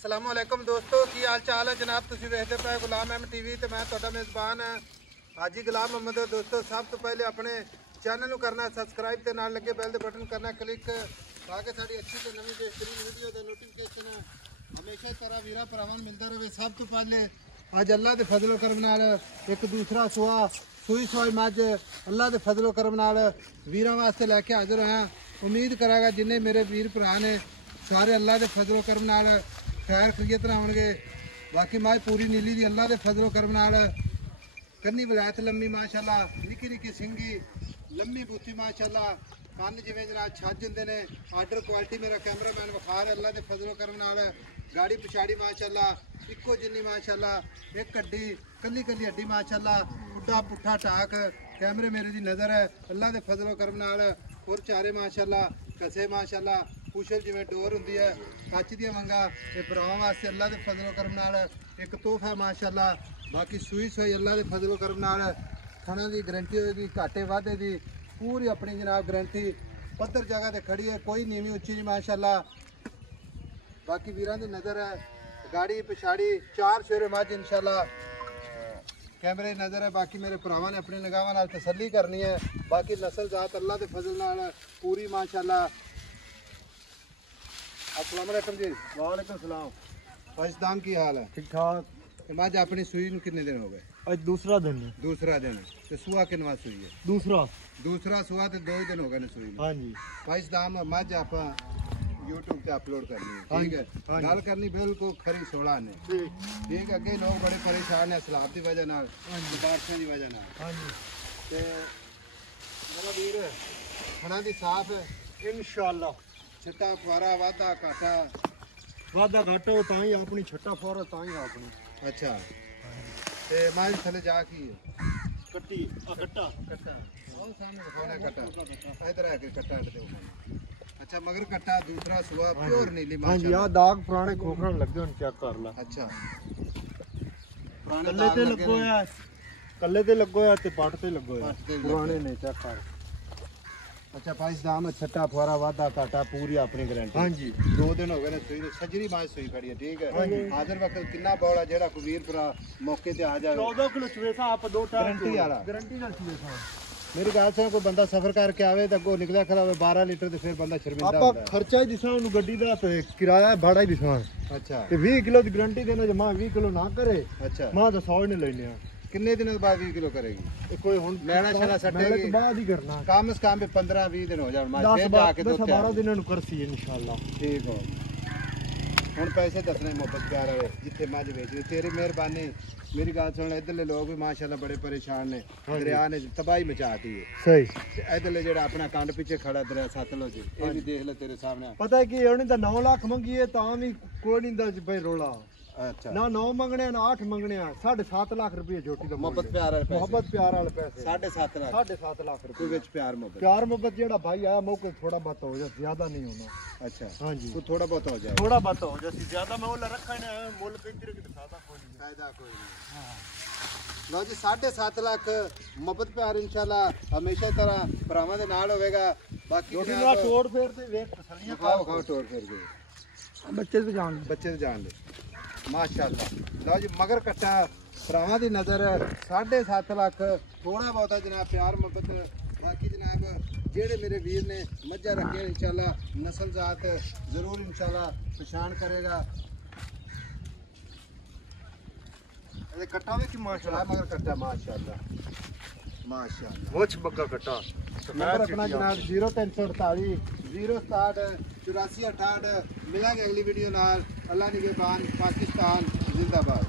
अस्सलामुअलैकुम दोस्तों की हाल चाल है जनाब। तुसीं वेखदे पे गुलाम एम टीवी ते मैं तुहाडा मेज़बान हाजी गुलाम मोहम्मद। दोस्तों सब तो पहले अपने चैनल करना सब्सक्राइब ते नाल लगे बैल दे बटन करना क्लिक ताकि साड़ी अच्छी ते नवी बेहतरीन वीडियो दा नोटिफिकेशन हमेशा तरह वीरा भरावां नूं मिलदा रहे। सब तो पहले अज अल्लाह दे फजलो करम नाल एक दूसरा सूई सोई मझ अल्लाह दे फजलो करम नाल वीरां वास्ते लैके हाज़र होया। उम्मीद करांगा जिन्ने मेरे वीर भरा ने सारे अल्लाह दे फजलो करम नाल खैर खरीयत होंगे। बाकी मझ पूरी नीली दी अल्लाह दे फजलो करम नाल कन्नी वलायत लम्मी माशाअल्लाह, निक्की निक्की सिंगी लम्मी बूथी माशाअल्लाह, कन्न जिवें जनाब छज हुंदे ने। आर्डर क्वालिटी मेरा कैमरामैन विखा रहा अल्लाह दे फजलो करम नाल। गाड़ी पिछाड़ी माशाअल्लाह इक्को जिन्नी माशाअल्लाह, एक हड्डी कल्ली कल्ली हड्डी माशाअल्लाह, बुड्ढा पुट्ठा टाक कैमरे मेरे दी नज़र है अल्लाह दे फजलो करम नाल। और चारे माशाअल्लाह कसे माशाअल्लाह, कुशल जिवें डोर हुंदी है कच दियां वंगा ते भरावां वास्ते अल्लाह दे फजलो करम नाल एक तोहफा माशाअल्लाह। बाकी सूई सोई अल्लाह दे फजलो करम नाल खाने की गारंटी होगी, घाटे वाधे की पूरी अपनी जनाब गारंटी। पत्थर जगह ते खड़ी है, कोई नीवी उच्ची नहीं माशाअल्लाह। बाकी वीरां दी नज़र है गाड़ी पिछाड़ी चार शेरे मझ इंशाअल्लाह कैमरे नज़र है। बाकी मेरे भरावां ने अपनी निगाहां नाल तसल्ली करनी है। बाकी नस्ल जात अल्लाह दे फजल नाल पूरी माशाअल्लाह। अस्सलाम वालेकुम जी। वालेकुम सलाम। फैसदाम की हाल है? ठीक ठाक। मझ अपनी सूई नूं कितने दिन हो गए? आज दूसरा दिन है। दूसरा दिन ते सुआ किनवा सूई है? दूसरा सुआ ते 2 दिन हो गए ने सूई नूं। हाँ जी। फैसदाम मझ आपां यूट्यूब ते अपलोड करनी है, ठीक है? गल करनी बिल्कुल खरी सोला ने, ठीक है? अगे लोग बड़े परेशान है सैलाब की वजह नाल, बारिशों की वजह नाल। हाँ जी। ते मेरा वीर खाना दी साफ है इंशाअल्लाह। छट्टा फुआरा वाधा घाटा वादा घाटा हो ताई अपनी, छट्टा फौरा ताई अपनी। अच्छा ते माल थले जा की है कट्टी आ कट्टा कट्टा और सामने दिखाना कट्टा इधर आके कट्टा हट दो। अच्छा मगर कट्टा दूसरा सुआ प्योर नीली हाँ जी। आ दाग पुराने खोखरन लग गए, चेक कर ला। अच्छा कल्ले ते लगो है, कल्ले ते लगो है ते पट ते लगो है, पुराने ने चेक कर। अच्छा फाइस दाम छट्टा फुआरा वाधा घाटा पूरी अपनी गारंटी। हाँ जी। 2 दिन हो गए ने सूई सजरी माज सूई खड़ी है, ठीक है? हाजिर वक्त कितना बौला जेड़ा कुबीर भरा मौके ते आ जाए 14 किलो चवेसा आप 2 टाइम गारंटी वाला गारंटी नाल चवेसा। मेरी गल सुन, कोई बंदा सफर करके आवे तो अगो निकलिया खड़ा 12 लीटर ते फिर बंदा शर्मिंदा आपा होंदा है। खर्चा ही दिसा उन्हें गड्डी दा ते किराया भाड़ा ही दिसा अच्छा ते 20 किलो की गारंटी देना जे मां 20 किलो ना करे अच्छा मां तो 100 ही नहीं लेने आ। किन्ने दिनों बाद 20 किलो करेगी? कोई हुन मैना शैना सटेगी तो बाद ही करना कम से कम 15-20 दिन हो जाए 10 12 दिन नु करसी इंशाअल्लाह। ठीक हो हुन पैसे दसने मोहब्बत प्यार वाले जिथे मज बेच तेरी मेहरबानी। मेरी गल सुन, इधरले लोग भी माशाअल्लाह बड़े परेशान ने, दरिया ने तबाही मचाती है। सही। इधरले जेड़ा अपना कंड पीछे खड़ा दरिया सतलुज ये भी देख ले तेरे सामने। पता है कि उन्हें दा 9 लाख मंगी है ता भी कोई नहीं दा भाई रोला। अच्छा ना 9 मंगने ना 8 मंगने, 7.5 लाख रुपए झोटी दा मोहब्बत प्यार वाले पैसे, मोहब्बत प्यार वाले पैसे 7.5 लाख 7.5 लाख रुपए कोई विच प्यार मोहब्बत। प्यार मोहब्बत जेड़ा भाई आया मौके थोड़ा बहुत हो जाए, ज्यादा नहीं होना। अच्छा हाँ जी। तो थोड़ा बहुत हो जाए, थोड़ा बहुत हो जाए, ज्यादा मैं ओला रखा है मुल किधर के फायदा कोई नहीं। फायदा कोई नहीं। हां लो जी 7.5 लाख मोहब्बत प्यार इंशाल्लाह हमेशा तरह भरावां दे नाल होवेगा। बाकी जोटी ना तोड़ फेर ते वेख तसलियां खाओ खाओ तोड़ फेर के बच्चे तो जान ले माशाअल्लाह। लो जी मगर कट्टा भरावां दी नज़र 7.5 लाख थोड़ा बहुत जनाब प्यार मोहब्बत। बाकी जनाब जेड़े मेरे वीर ने मज्जा रखे इंशाल्लाह नस्ल जात जरूर इंशाल्लाह पहचान करेगा। ये कट्टा में कि माशाल्लाह मगर कट्टा माशाअल्लाह माशाअल्लाह मुछ बग्गा कट्टा। नंबर अपना जनाब 0348 067 84 68। मिलेंगे अगली वीडियो नाल। अल्लाह निगहबान। पाकिस्तान जिंदाबाद।